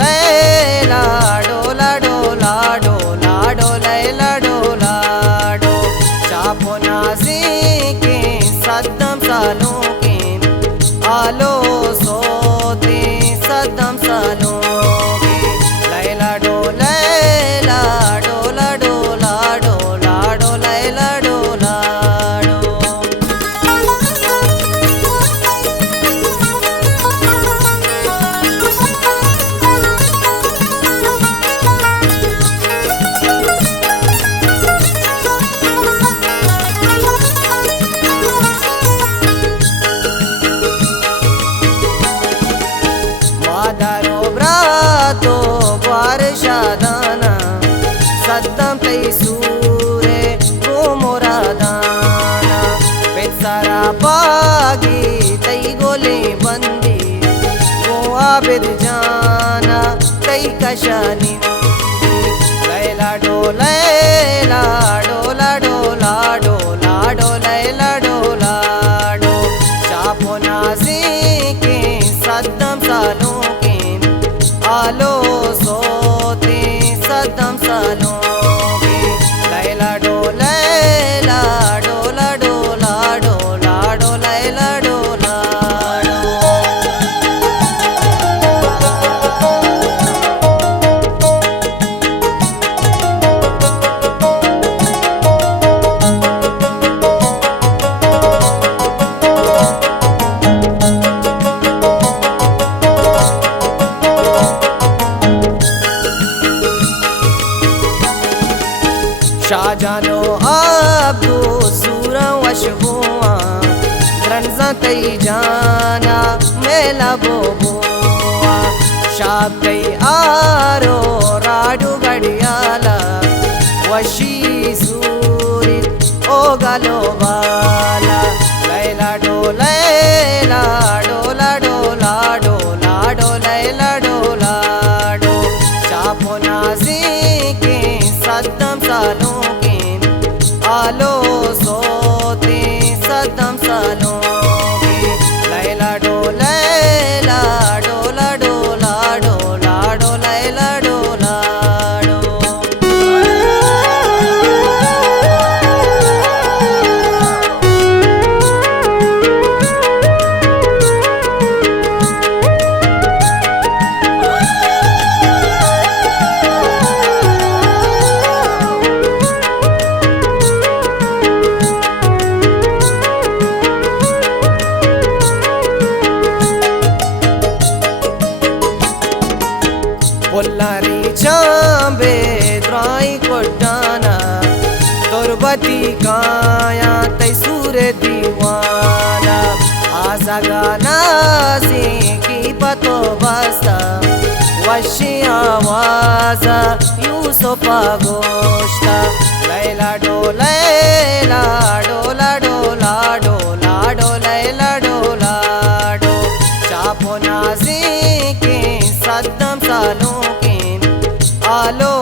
लैला डोला डोला डोला डो लैला डोला डो चापो नाज़िके सद्दम सालों के आलो सोते सद्दम सालों के लैला डो लैला डोला डोला डोला डो लैला डोला डो। मादारो ब्रातो बारशादाना सद्दम तई सूरे वो मोरादाना बेचारा बागी तई गोले बंदी वो आबिद जाना तई कशानी लैला डो लैला डोला डोला डोला डो लैला डोला डो चापो नाज़िके सद्दम सालों के आलो सोते सद्दम सालों के लैला डो लैला डोला डोला डोला डो लैला डोला डो। शाहजानो अब्दू सूरा वशबुआ रंजा तई जाना मेला बोबुआ शाब तई आरो राडू गडियाला वशी सूरी ओ गलो वाला लैला डो लैला डोला डोला डोला डो लैला डोला डो चापो नाज़िके सद्दम सालों के आलो सोते सद्दम सालों के लैला डो लैला डोला डोला डोला डो लैला डोला डो। पुल्लारी चांबे द्राई कोटाना तुरबती काया तई सूरे दीवाना आजा गाना से की पतो बस्ता वशी आवाजा यूसुफा गोश्ता लैला डो लैला डोला डोला डोला डो लैला डोला डो चापो नाज़िके सद्दम सालों के आलो